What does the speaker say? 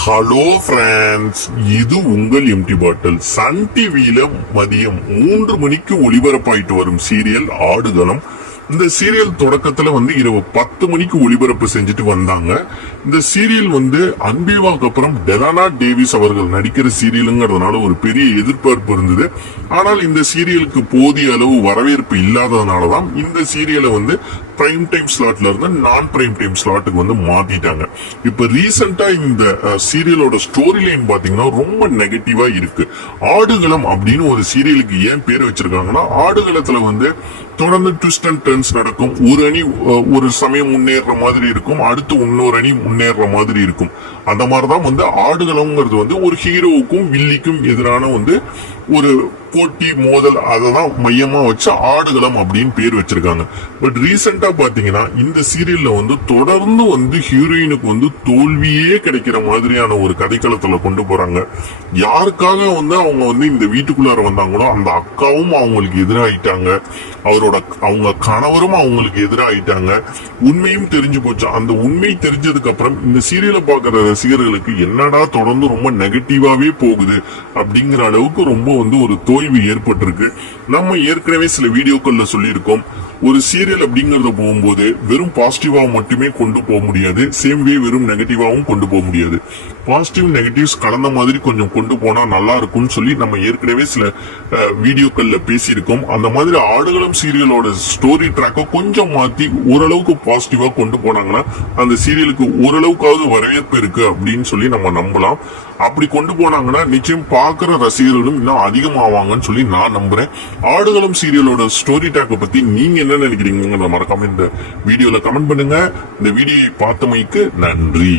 Hello friends, இது உங்கள் empty பாட்டில். Sun டிவியில மதியம் 3 மணிக்கு ஒளிபரப்பாயிட்டு வரும் சீரியல் ஆடுகளம். இந்த சீரியல் தொடக்கத்துல இரவு 10 மணிக்கு ஒளிபரப்பு செஞ்சுட்டு வந்தாங்க. இந்த சீரியல் அன்பேவாக்கு அப்புறம் டெலானா டேவிஸ் அவர்கள் நடிக்கிற சீரியலுங்கிறதுனால ஒரு பெரிய எதிர்பார்ப்பு இருந்தது. ஆனால் இந்த சீரியலுக்கு போதிய அளவு வரவேற்பு இல்லாததுனாலதான் இந்த சீரியலை பிரைம் டைம் ஸ்லாட்ல இருந்து நான் பிரைம் டைம் ஸ்லாட்டுக்கு மாத்திட்டாங்க. இப்ப ரீசெண்டா இந்த சீரியலோட ஸ்டோரி லைன் பாத்தீங்கன்னா ரொம்ப நெகட்டிவா இருக்கு. ஆடுகளம் அப்படின்னு ஒரு சீரியலுக்கு ஏன் பேர் வச்சிருக்காங்கன்னா, ஆடுகளத்துல தொடர்ந்து ட்விஸ்ட் அண்ட் டர்ன்ஸ் நடக்கும். ஒரு அணி ஒரு சமயம் முன்னேற மாதிரி இருக்கும், அடுத்து இன்னொரு அணி முன்னேற மாதிரி இருக்கும். அந்த மாதிரிதான் ஆடுகளம்ங்கிறது ஒரு ஹீரோவுக்கும் வில்லிக்கும் எதிரான ஒரு போட்டி மோதல், அததான் மையமா வச்சு ஆடுகளம் அப்படின்னு பேர் வச்சிருக்காங்க. பட் ரீசெண்டா பாத்தீங்கன்னா இந்த சீரியல்ல தொடர்ந்து ஹீரோயினுக்கு தோல்வியே கிடைக்கிற மாதிரியான ஒரு கதைக்களத்துல கொண்டு போறாங்க. யாருக்காக அவங்க இந்த வீட்டுக்குள்ளார வந்தாங்களோ அந்த அக்காவும் அவங்களுக்கு எதிராயிட்டாங்க, அவங்க கணவரும் அவங்களுக்கு எதிராயிட்டாங்க. உண்மையும் தெரிஞ்சு போச்சு. அந்த உண்மை தெரிஞ்சதுக்கு அப்புறம் இந்த சீரியலை பாக்குற ரசிகர்களுக்கு என்னடா தொடர்ந்து ரொம்ப நெகட்டிவாவே போகுது அப்படிங்கிற அளவுக்கு ரொம்ப ஒரு தோல்வி ஏற்பட்டிருக்கு. நம்ம ஏற்கனவே சில வீடியோக்கள்ல சொல்லியிருக்கோம், ஒரு சீரியல் அப்படிங்கறத போகும்போது வெறும் பாசிட்டிவா மட்டுமே கொண்டு போக முடியாது, சேம் வே வெறும் நெகட்டிவாவும் கொண்டு போக முடியாது. பாசிட்டிவ் நெகட்டிவ்ஸ் கலந்த மாதிரி கொஞ்சம் கொண்டு போனா நல்லா இருக்கும்னு சொல்லி நம்ம ஏற்கனவே சில வீடியோக்கள்ல பேசியிருக்கோம். அந்த மாதிரி ஆடுகளம் சீரியலோட ஸ்டோரி ட்ராக்க கொஞ்சம் மாத்தி ஓரளவுக்கு பாசிட்டிவா கொண்டு போனாங்கன்னா அந்த சீரியலுக்கு ஓரளவுக்காவது வரவேற்பு இருக்கு அப்படின்னு சொல்லி நம்ம நம்பலாம். அப்படி கொண்டு போனாங்கன்னா நிச்சயம் பாக்குற ரசிகர்களும் இன்னும் அதிகமாவாங்கன்னு சொல்லி நான் நம்புறேன். ஆடுகளம் சீரியலோட ஸ்டோரி ட்ராக்க பத்தி நீங்க என்ன நினைக்கிறீங்க? மறக்காம இந்த வீடியோல கமெண்ட் பண்ணுங்க. இந்த வீடியோவை பார்த்தமைக்கு நன்றி.